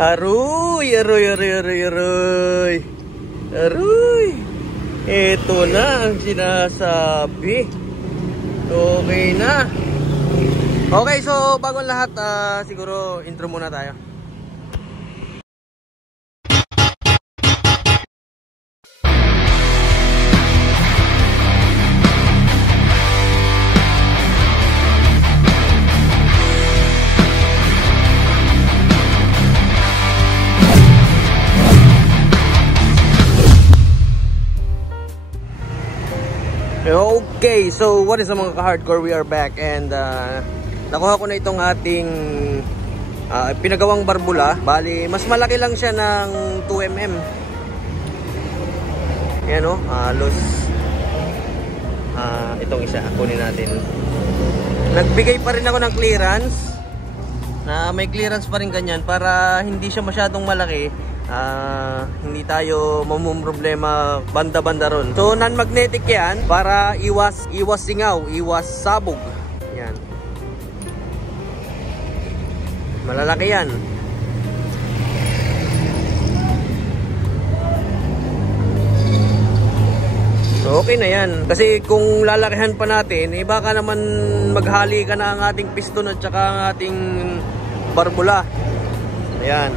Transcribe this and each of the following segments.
Aroy, aroy, aroy, aroy, aroy. Aroy. Ito na ang sinasabi. Okay na. Okay, so bago lahat, siguro intro muna tayo. Okay, so what is up mga ka-hardcore, we are back and nakuha ko na itong ating pinagawang barbula. Bali, mas malaki lang siya ng 2mm. Yan o, halos itong isa, kunin natin. Nagbigay pa rin ako ng clearance, na may clearance pa rin ganyan para hindi siya masyadong malaki. Hindi tayo problema banda-banda ron. So non-magnetic yan para iwas singaw, iwas sabog. Yan. Malalaki yan. So okay na yan. Kasi kung lalakihan pa natin, baka naman maghali ka na ang ating piston at saka ang ating barbula. Ayan.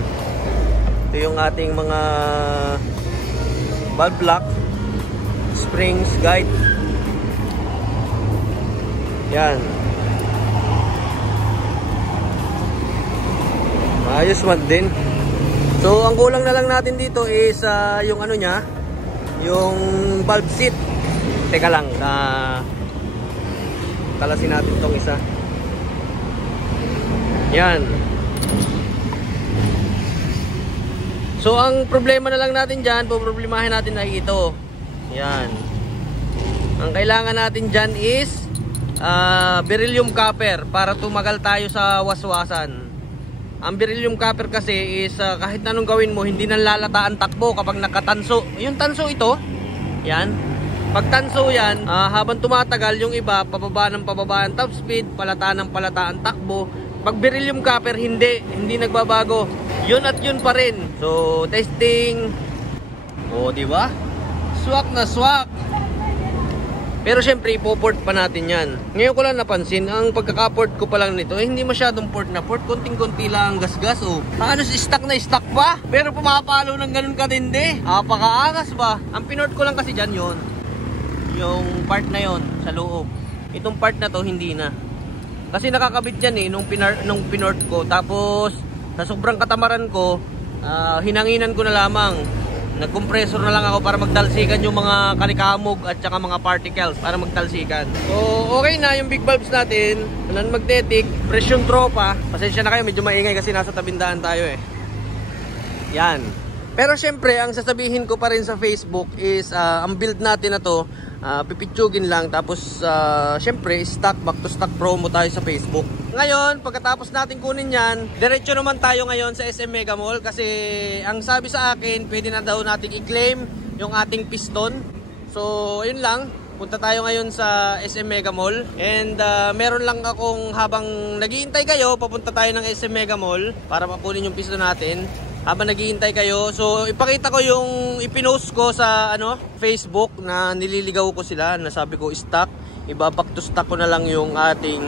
Ito yung ating mga valve lock, springs, guide. Yan. Ayos man din. So ang kulang na lang natin dito is yung ano niya, yung valve seat. Teka lang, kalasin natin tong isa. Yan. So ang problema na lang natin dyan, poproblemahin natin na ito. Yan. Ang kailangan natin dyan is beryllium copper para tumagal tayo sa waswasan. Ang beryllium copper kasi is kahit anong gawin mo, hindi nang lalata ang takbo kapag nakatanso. Yung tanso ito, yan. Pag tanso yan, habang tumatagal yung iba, pababa ng top speed, palata ng palata ang takbo. Pag beryllium copper, hindi nagbabago. Yun at yun pa rin. So, testing. O, di ba? Swak na swak. Pero syempre, ipoport pa natin yan. Ngayon ko lang napansin, ang pagkaka-port ko pa lang nito, hindi masyadong port na port. Konting-konti lang gas-gas. O, halos stock na stock pa. Pero pumapalo ng ganun katindi. Pakaangas ba? Ang pinort ko lang kasi dyan yun. Yung part na yon sa loob. Itong part na to, hindi na. Kasi nakakabit yan nung pinort ko. Tapos, sa sobrang katamaran ko, hinanginan ko na lamang. Nag-compressor na lang ako para magtalsikan yung mga kalikamog at saka mga particles para magtalsikan. So, okay na yung big valves natin. Non-magnetic, presyon tropa. Pasensya na kayo, medyo maingay kasi nasa tabindaan tayo eh. Yan. Pero syempre, ang sasabihin ko pa rin sa Facebook is, ang build natin na to, pipitsugin lang. Tapos, syempre, back to stock promo tayo sa Facebook. Ngayon, pagkatapos natin kunin yan, diretso naman tayo ngayon sa SM Mega Mall. Kasi, ang sabi sa akin, pwede na daw natin i-claim yung ating piston. So, yun lang. Punta tayo ngayon sa SM Mega Mall. And, meron lang akong habang naghihintay kayo, papunta tayo ng SM Mega Mall para makunin yung piston natin. Habang naghihintay kayo, so ipakita ko yung ipinost ko sa Facebook na nililigaw ko sila, na sabi ko stock, ibaback to stock ko na lang yung ating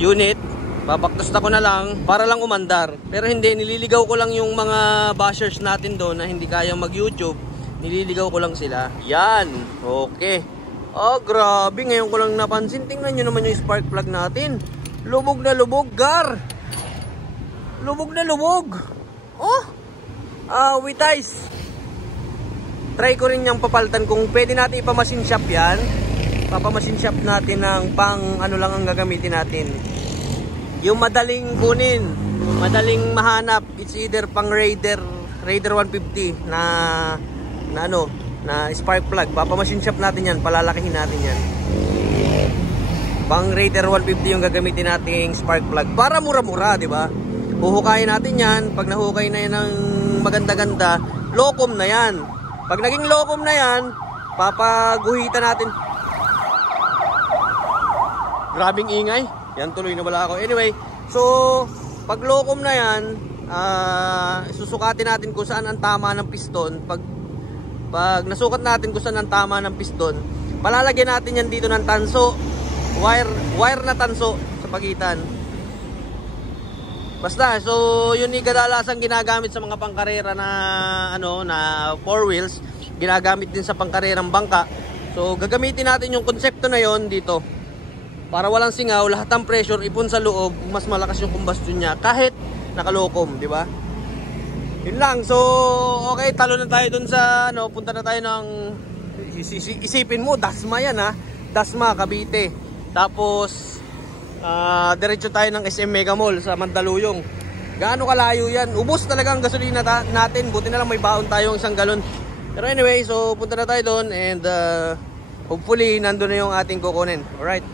unit, baback to stock ko na lang para lang umandar. Pero hindi, nililigaw ko lang yung mga bashers natin doon na hindi kayang mag YouTube, nililigaw ko lang sila. Yan, okay. Oh grabe, ngayon ko lang napansin, tingnan nyo naman yung spark plug natin, lubog na lubog, gar. Lubog na lubog. Oh, with ice. Try ko rin yung papalitan kung pwede natin ipamachine shop yan. Papamachine shop natin ng pang ano lang ang gagamitin natin. Yung madaling kunin, madaling mahanap. It's either pang Raider 150 na spark plug. Papamachine shop natin yan, palalakihin natin yan. Pang Raider 150 yung gagamitin nating spark plug para mura-mura, di ba? Huhukayin natin yan. Pag nahukay na yan ng maganda-ganda, locom na yan. Pag naging locom na yan, papaguhitan natin. Grabing ingay. Yan, tuloy na wala ako. Anyway, so pag locom na yan, susukatin natin kung saan ang tama ng piston. Pag nasukat natin kung saan ang tama ng piston, malalagyan natin yan dito ng tanso, wire na tanso sa pagitan. Basta, so yun yung kadalasang ginagamit sa mga pangkarera na na 4 wheels, ginagamit din sa pangkarerang bangka. So gagamitin natin yung konsepto na yon dito. Para walang singaw, lahat ng pressure ipon sa loob, mas malakas yung combustion niya kahit nakalokom, di ba? Yun lang. So okay, talo na tayo dun sa punta na tayo ng isipin mo, Dasma yan ha. Dasma, Cavite. Tapos diretso tayo ng SM Mega Mall sa Mandaluyong. Gaano kalayo yan? Ubos talaga ang gasolina natin. Buti na lang may baon tayong 1 galon. Pero anyway, so punta na tayo doon and hopefully nandun na yung ating kukunin. Alright.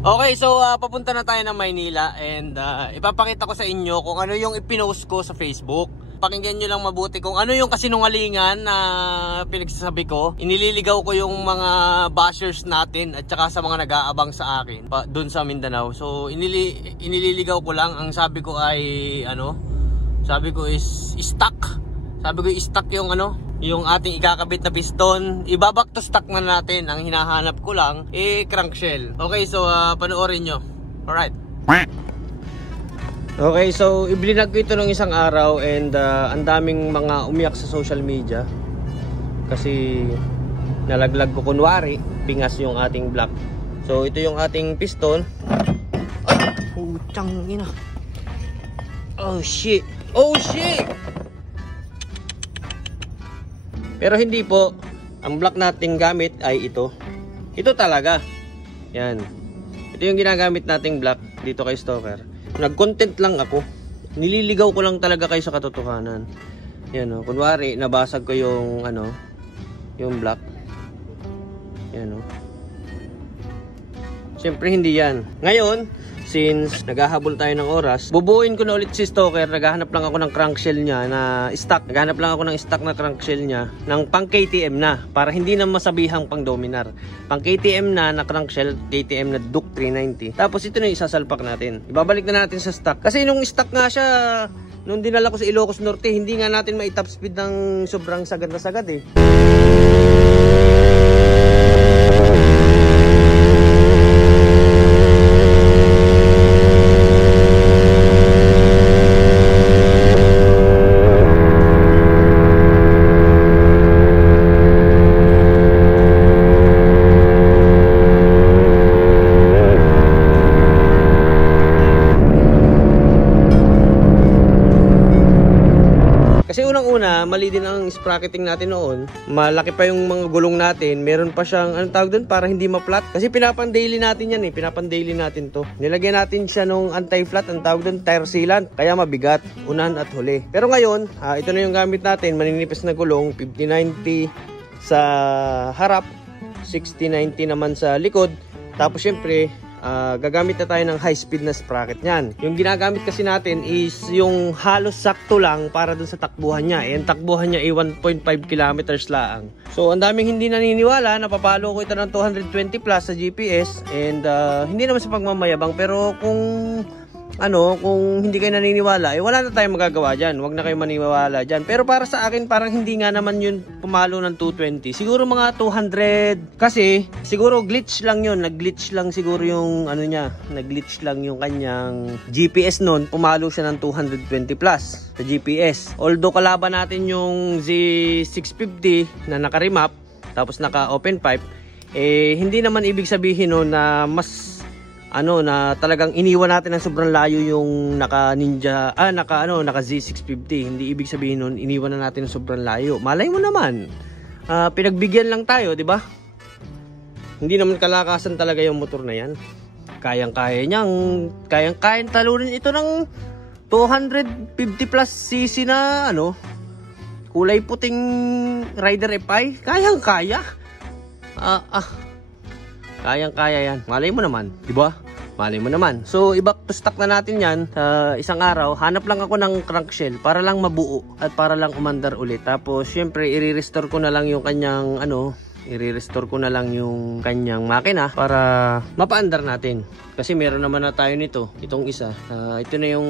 Okay, so papunta na tayo ng Maynila and ipapakita ko sa inyo kung ano yung ipinost ko sa Facebook. Pakinggan nyo lang mabuti kung ano yung kasinungalingan na pinagsasabi ko. Inililigaw ko yung mga bashers natin at saka sa mga nag-aabang sa akin doon sa Mindanao. So inililigaw ko lang. Ang sabi ko ay sabi ko is stuck. Sabi ko stuck yung yung ating ikakabit na piston. Ibaback to stock na natin. Ang hinahanap ko lang crankshell. Okay, so panoorin nyo. Alright. Okay, so iblinag ko ito ng isang araw and ang daming mga umiyak sa social media kasi nalaglag ko kunwari, pingas yung ating block. So ito yung ating piston. Ay, putang ina. Oh shit. Oh shit. Pero hindi po, ang block nating gamit ay ito. Ito talaga. Yan. Ito yung ginagamit nating block dito kay Stoker. Nag-content lang ako. Nililigaw ko lang talaga kayo sa katotohanan. Yan kunwari nabasag ko yung yung block. Yan Siyempre hindi yan. Ngayon, since naghahabol tayo ng oras, bubuuin ko na ulit si Stoker. Naghahanap lang ako ng crankshell niya na stock. Naghahanap lang ako ng stock na crankshell niya ng pang KTM na, para hindi na masabihang pang Dominar. Pang KTM na crankshell, KTM na Duke 390. Tapos ito na yung isasalpak natin. Ibabalik na natin sa stock. Kasi nung stock nga siya, nung dinala ko sa Ilocos Norte, hindi nga natin mai-top speed ng sobrang sagad na sagad eh. Kasi unang-una, mali din ang sprocketing natin noon. Malaki pa yung mga gulong natin. Meron pa siyang, anong tawag doon, para hindi ma-flat. Kasi pinapang-daily natin yan eh. Pinapang-daily natin to. Nilagyan natin siya nung anti-flat. Ang tawag doon, tire sealant. Kaya mabigat, unahan at huli. Pero ngayon, ito na yung gamit natin. Maninipis na gulong, 50-90 sa harap, 60-90 naman sa likod. Tapos syempre, gagamit na tayo ng high speed na sprocket niyan. Yung ginagamit kasi natin is yung halos sakto lang para dun sa takbuhan niya. Yung takbuhan niya ay 1.5 kilometers lang. So ang daming hindi naniniwala, napapalo ko ito ng 220 plus sa GPS and hindi naman sa pagmamayabang, pero kung kung hindi kayo naniniwala, wala na tayong magagawa dyan. Huwag na kayo maniniwala dyan. Pero para sa akin, parang hindi nga naman yun pumalo ng 220. Siguro mga 200. Kasi, siguro glitch lang yun. Nag-glitch lang siguro yung nag-glitch lang yung kanyang GPS nun. Pumalo siya ng 220 plus sa GPS. Although kalaban natin yung Z650 na naka-remap, tapos naka-open pipe, hindi naman ibig sabihin nun na mas na talagang iniwan natin ng sobrang layo yung naka Z650. Hindi ibig sabihin nun iniwan na natin ng sobrang layo. Malay mo naman, pinagbigyan lang tayo, di ba? Hindi naman kalakasan talaga yung motor na yan. Kayang-kaya talunin ito ng 250 plus cc na kulay puting Rider FI. Kayang-kaya. Kayang-kaya yan. Malay mo naman, di ba? Malay mo naman. So, i-back to stock na natin yan sa isang araw. Hanap lang ako ng crankshell para lang mabuo at para lang umandar ulit. Tapos, syempre, i-restore ko na lang yung kanyang i-restore ko na lang yung kanyang makina para mapaandar natin. Kasi meron naman na tayo nito, itong isa. Ito na yung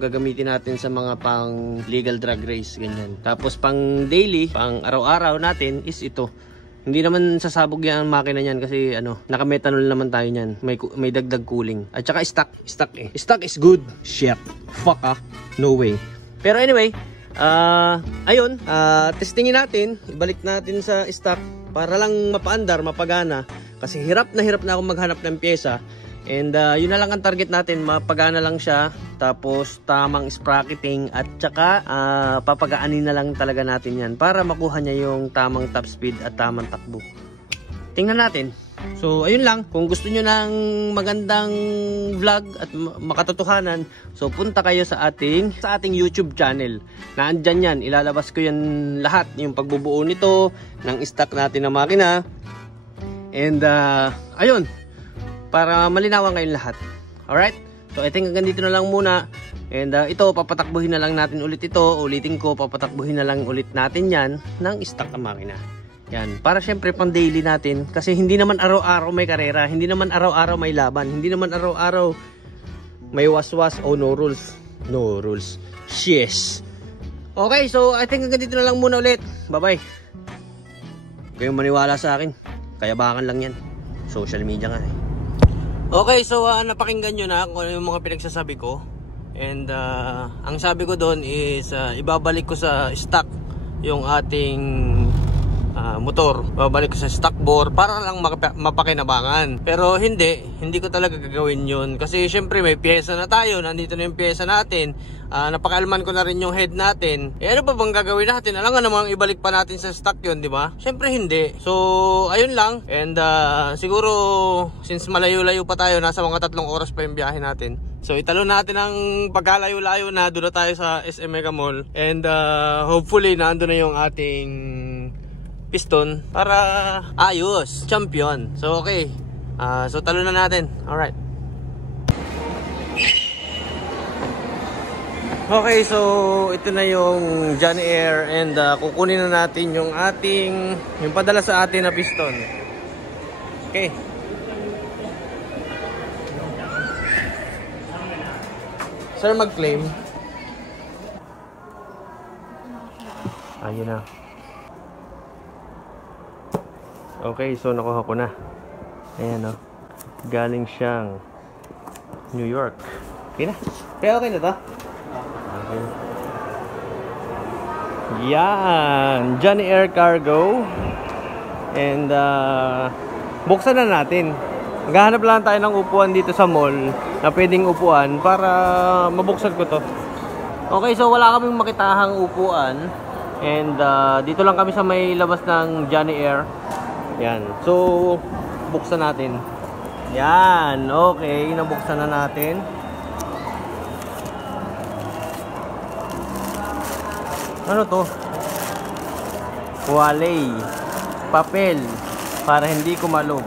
gagamitin natin sa mga pang legal drag race, ganyan. Tapos pang daily, pang araw-araw natin is ito. Hindi naman sasabog yan ang makina niyan kasi naka-methanol naman tayo niyan. May dagdag cooling. At saka stock eh. Stock is good. Shit. Fuck no way. Pero anyway, ayun, testingin natin. Ibalik natin sa stock para lang mapaandar, mapagana. Kasi hirap na ako maghanap ng pyesa. And yun na lang ang target natin, mapagana lang siya. Tapos tamang sprocketing at saka papagaanin na lang talaga natin yan para makuha niya yung tamang top speed at tamang takbo. Tingnan natin. So ayun lang, kung gusto nyo ng magandang vlog at makatotohanan, so punta kayo sa ating YouTube channel. Naandyan yan, ilalabas ko yan lahat, yung pagbubuo nito, ng stock natin na makina. And ayun, para malinawan kayong lahat. Alright? So I think hanggang dito na lang muna. And ito, papatakbuhin na lang natin ulit ito. Ulitin ko, papatakbuhin na lang ulit natin yan ng stock na makina. Yan, para syempre pang daily natin. Kasi hindi naman araw-araw may karera. Hindi naman araw-araw may laban. Hindi naman araw-araw may waswas o no rules. No rules. Yes. Okay, so I think hanggang dito na lang muna ulit. Bye-bye. Kayong maniwala sa akin. Kayabangan lang yan. Social media nga eh. Okay, so napakinggan nyo na kung ano yung mga pinagsasabi ko. And ang sabi ko doon is ibabalik ko sa stock yung ating motor. Babalik ko sa stock bore para lang mapakinabangan. Pero hindi ko talaga gagawin yun. Kasi syempre may pyesa na tayo. Nandito na yung pyesa natin. Napakalman ko na rin yung head natin. Ano pa bang gagawin natin? Alam nga namang ibalik pa natin sa stock yun, di ba? Syempre hindi. So, ayun lang. And siguro, since malayo-layo pa tayo, nasa mga 3 oras pa yung biyahe natin. So, italo natin ang pagkalayo-layo na. Doon na tayo sa SM Mega Mall. And hopefully, nandun na yung ating piston para ayos, champion. So okay, so talo na natin. Alright. Okay, so ito na yung Johnny Air. And kukunin na natin yung yung padala sa atin na piston. Okay. Sir, mag-claim. Ayun na. Okay, so nakuha ko na. Ayan o. Galing siyang New York. Okay na. Kaya okay na to? Okay. Yan. Johnny Air Cargo. And buksan na natin. Maghahanap lang tayo ng upuan dito sa mall na pwedeng upuan para mabuksan ko to. Okay, so wala kaming makitahang upuan. And dito lang kami sa may labas ng Johnny Air. Yan. So, buksan natin. Yan. Okay. Nabuksan na natin. Ano to? Walay. Papel. Para hindi kumalog.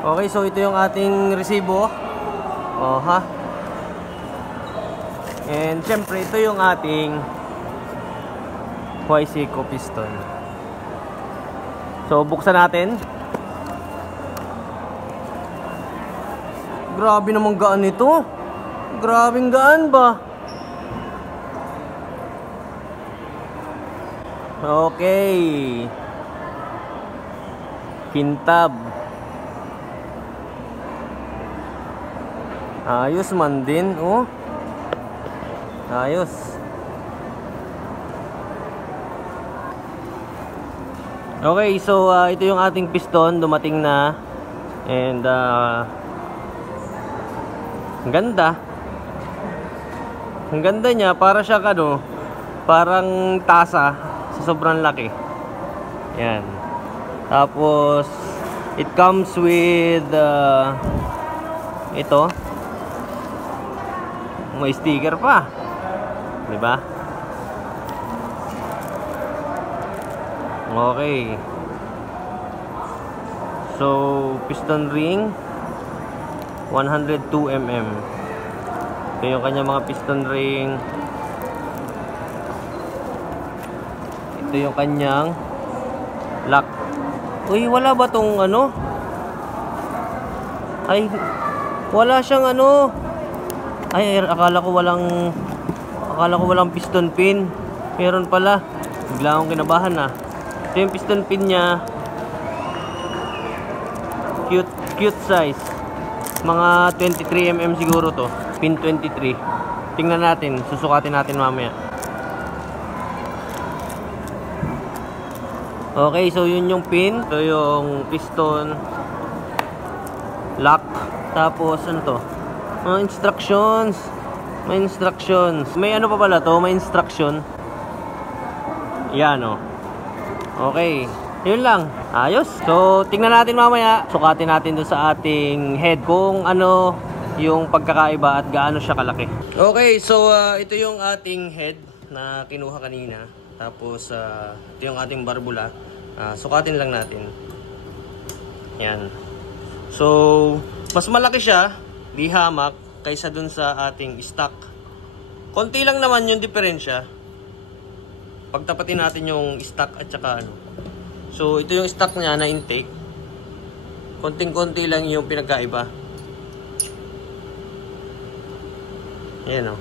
Okay, so ito yung ating resibo. Ha. And syempre ito yung ating Huaysico piston. So buksan natin. Grabe namang gaan ito. Grabing gaan ba? Okay. Kintab. Ayos man din, oh. Ayos. Okay, so ito yung ating piston, dumating na. And ang ganda. Ang ganda niya, para siya parang tasa sa sobrang laki. Yan. Tapos it comes with ito. May sticker pa. 'Di ba? Okay. So, piston ring 102 mm. Ito yung kanya mga piston ring. Ito yung kanyang lock. Uy, wala ba tong ano? Ay, wala siyang ano. Ay, akala ko walang piston pin. Meron pala. Bigla akong kinabahan na. Ito yung piston pin niya. Cute size. Mga 23 mm siguro to. Pin 23. Tingnan natin. Susukatin natin mamaya. Okay, so yun yung pin. Ito yung piston lock. Tapos ano to? Mga instructions. May instructions. May ano pa pala to? May instruction. Yan o. Okay. Yun lang. Ayos. So, tingnan natin mamaya. Sukatin natin doon sa ating head kung ano yung pagkakaiba at gaano siya kalaki. Okay, so ito yung ating head na kinuha kanina. Tapos, ito yung ating barbula. Sukatin lang natin. Yan. So, mas malaki siya, di hamak, kaysa dun sa ating stock. Konti lang naman yung diferensya. Pagtapatin natin yung stock at saka ano. So, ito yung stock niya na intake. Konting-konti lang yung pinagkaiba. Ayan o.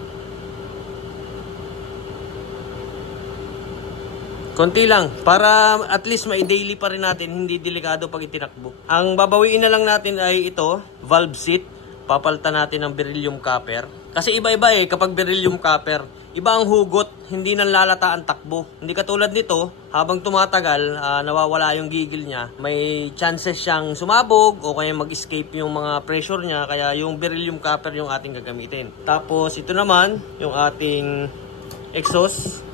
Konti lang. Para at least mai-daily pa rin natin. Hindi delikado pag itinakbo. Ang babawiin na lang natin ay ito. Valve seat. Papalitan natin ng beryllium copper. Kasi iba-iba eh. Kapag beryllium copper, iba ang hugot. Hindi nang lalata ang takbo. Hindi katulad nito. Habang tumatagal, nawawala yung gigil niya. May chances siyang sumabog o kaya mag-escape yung mga pressure niya. Kaya yung beryllium copper yung ating gagamitin. Tapos ito naman, yung ating exhaust.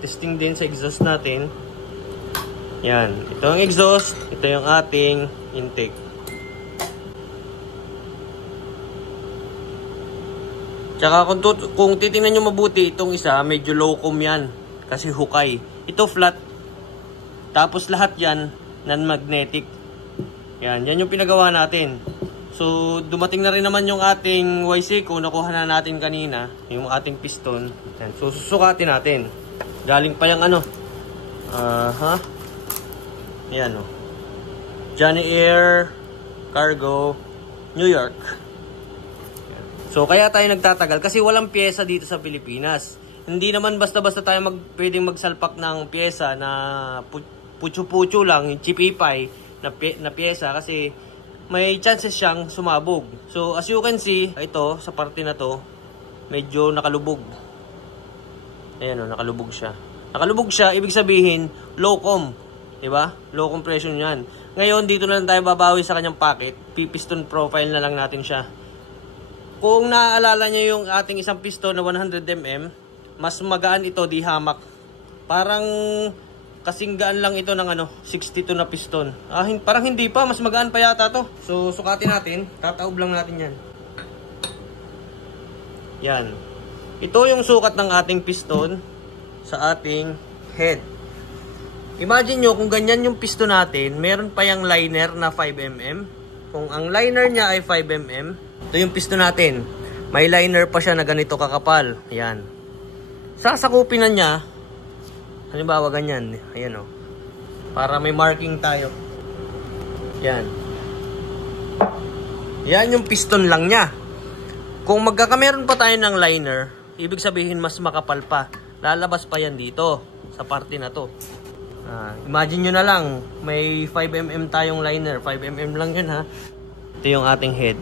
Testing din sa exhaust natin. Yan. Ito ang exhaust. Ito yung ating intake. Tsaka kung titingnan nyo mabuti, itong isa, medyo locum yan. Kasi hukay. Ito flat. Tapos lahat yan, non-magnetic. Yan. Yan yung pinagawa natin. So, dumating na rin naman yung ating YC kung nakuha na natin kanina. Yung ating piston. Yan. So, susukatin natin. Galing pa yung ano. Yan o. Johnny Air Cargo New York. Yan. So kaya tayo nagtatagal kasi walang pyesa dito sa Pilipinas. Hindi naman basta-basta tayo pwedeng magsalpak ng pyesa na putyo-putyo lang, yung chipipay na pyesa kasi may chances siyang sumabog. So as you can see, ito sa parte na to medyo nakalubog. Ayan o, nakalubog siya. Nakalubog siya, ibig sabihin, low com. Diba? Low compression yan. Ngayon, dito na lang tayo babawi sa kanyang pocket. Piston profile na lang natin siya. Kung naaalala nyo yung ating isang piston na 100 mm, mas magaan ito, di hamak. Parang kasing gaan lang ito ng 62 na piston. Parang hindi pa, mas magaan pa yata to. So, sukatin natin. Tataob lang natin yan. Yan. Ito yung sukat ng ating piston sa ating head. Imagine nyo kung ganyan yung piston natin, meron pa yung liner na 5mm. Kung ang liner niya ay 5mm, ito yung piston natin. May liner pa siya na ganito kakapal. Ayan. Sasakupin na niya. Halimbawa ganyan. Ayan o. Para may marking tayo. Yan. Yan yung piston lang niya. Kung magkakameron pa tayo ng liner, ibig sabihin mas makapal pa. Lalabas pa yan dito sa parte na to. Imagine nyo na lang, may 5mm tayong liner. 5mm lang yun ha. Ito yung ating head.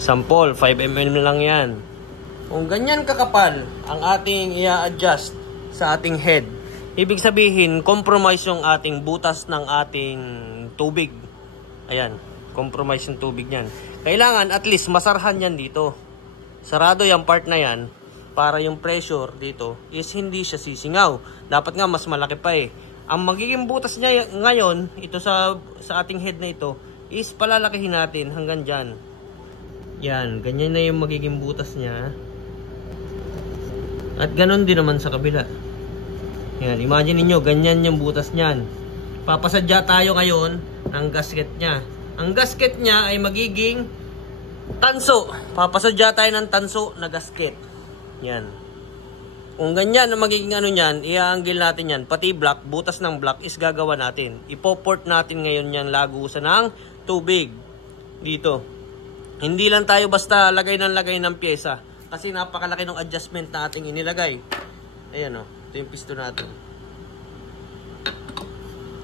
Sample, 5mm lang yan. Kung ganyan kakapal ang ating i-adjust sa ating head, ibig sabihin, compromise yung ating butas ng ating tubig. Ayan, compromise yung tubig yan. Kailangan at least masarhan yan dito. Sarado yung part na yan para yung pressure dito is hindi siya sisingaw. Dapat nga mas malaki pa eh. Ang magiging butas niya ngayon, ito sa ating head na ito, is palalakihin natin hanggang dyan. Yan, ganyan na yung magiging butas niya. At ganon din naman sa kabila. Yan, imagine niyo ganyan yung butas niyan. Papasadya tayo ngayon ang gasket niya. Ang gasket niya ay magiging tanso. Papasadya tayo ng tanso na gasket. Yan. Kung ganyan na magiging ano niyan, i-angle natin yan. Pati block, butas ng block is gagawa natin. Ipoport natin ngayon yan lagusan ng tubig. Dito. Hindi lang tayo basta lagay ng pyesa. Kasi napakalaki ng adjustment na ating inilagay. Ayan o. Ito yung piston natin.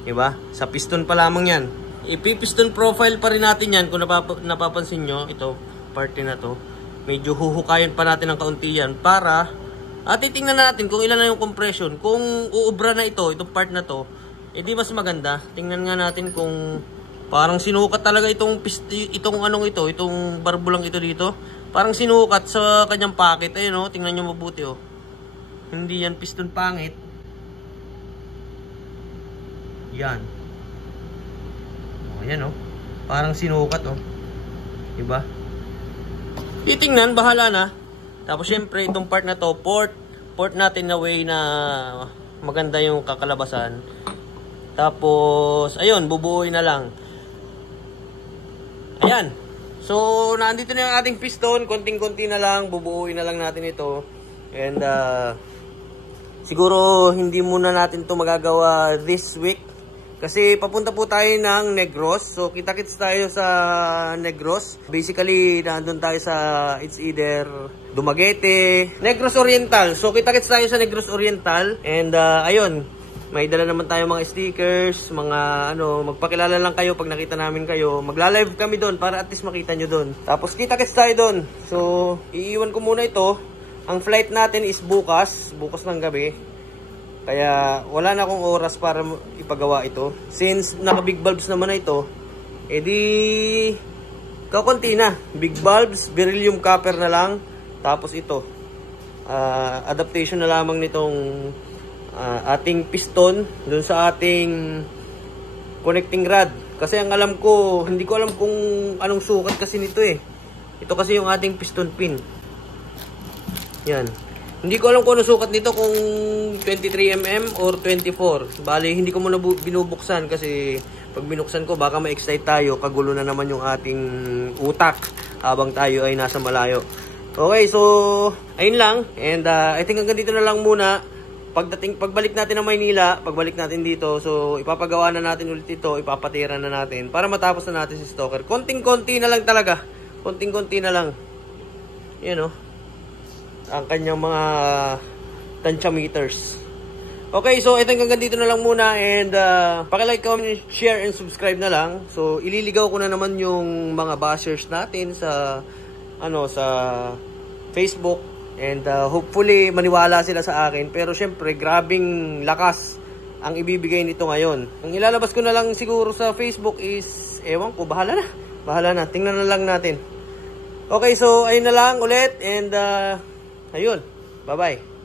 Diba? Sa piston pa lamang yan. Ipipiston profile pa rin natin yan. Kung napapansin nyo, ito, parte na to. Medyo huhukayin pa natin ng kaunti yan. Para, titingnan natin kung ilan na yung compression. Kung uubra na ito, itong part na to, di mas maganda. Tingnan nga natin kung parang sinukat talaga itong barbulang ito dito. Parang sinukat sa kanyang pocket. Ayun o, tingnan nyo mabuti o. Hindi yan piston pangit. Yan. O, yan o. Parang sinukat o. Diba? Titingnan, bahala na. Tapos syempre, itong part na to, port natin na way na maganda yung kakalabasan. Tapos, ayun, bubuuin na lang. Ayan. So, nandito na yung ating piston. Konting-konti na lang. Bubuuin na lang natin ito. And, siguro, hindi muna natin to magagawa this week. Kasi, papunta po tayo ng Negros. So, kita-kits tayo sa Negros. Basically, nandun tayo sa, it's either Dumaguete, Negros Oriental. So, kita-kits tayo sa Negros Oriental. And, ayun. May dala naman tayo mga stickers, mga magpakilala lang kayo pag nakita namin kayo. Magla-live kami doon para at least makita nyo doon. Tapos kita-kits tayo doon. So, iiwan ko muna ito. Ang flight natin is bukas ng gabi. Kaya wala na akong oras para ipagawa ito. Since naka big bulbs naman na ito, edi kakunti na. Big bulbs, beryllium copper na lang. Tapos ito, adaptation na lamang nitong ating piston dun sa ating connecting rod. Kasi ang alam ko, hindi ko alam kung anong sukat kasi nito eh. Ito kasi yung ating piston pin. Yan. Hindi ko alam kung anong sukat nito, kung 23mm or 24. Bali, hindi ko muna binubuksan kasi pag binuksan ko baka ma-excite tayo. Kagulo na naman yung ating utak habang tayo ay nasa malayo. Okay, so ayun lang. And I think hanggang dito na lang muna. Pagbalik natin ng Maynila, pagbalik natin dito, so ipapagawa na natin ulit ito, ipapatira na natin para matapos na natin si Stalker. Konting-konti na lang talaga. Konting-konti na lang. Yan o. Ang kanyang mga tansya meters. Okay, so ito hanggang dito na lang muna, and paki-like, comment, share, and subscribe na lang. So ililigaw ko na naman yung mga bashers natin sa sa Facebook. And hopefully maniwala sila sa akin. Pero syempre grabing lakas ang ibibigay nito ngayon. Ang ilalabas ko na lang siguro sa Facebook is, ewan ko, bahala na. Tingnan na lang natin. Okay, so ayun na lang ulit. And ayun, bye bye.